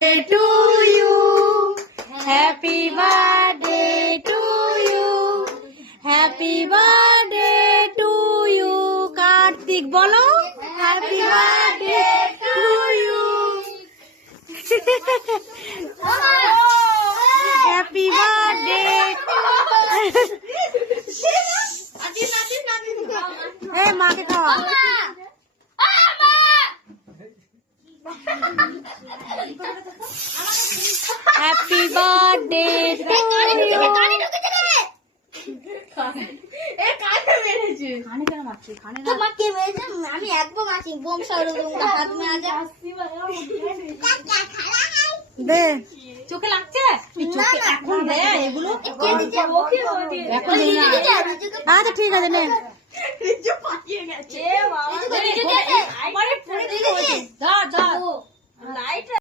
to you, happy birthday to you, happy birthday to you. Kartik বলো happy birthday to you. Happy birthday. এই মাকে খাওয়া। Happy birthday to you. আমি একদম আছি বোম সাউন্ড হাত মে আজা দে চোখে লাগছে চোখে এখন দে এগুলো এখন দে না আচ্ছা ঠিক আছে নে রিজু পাকিয়ে গেছে এ বাবা আমারে পড়ে দিয়েছে যা যা লাইট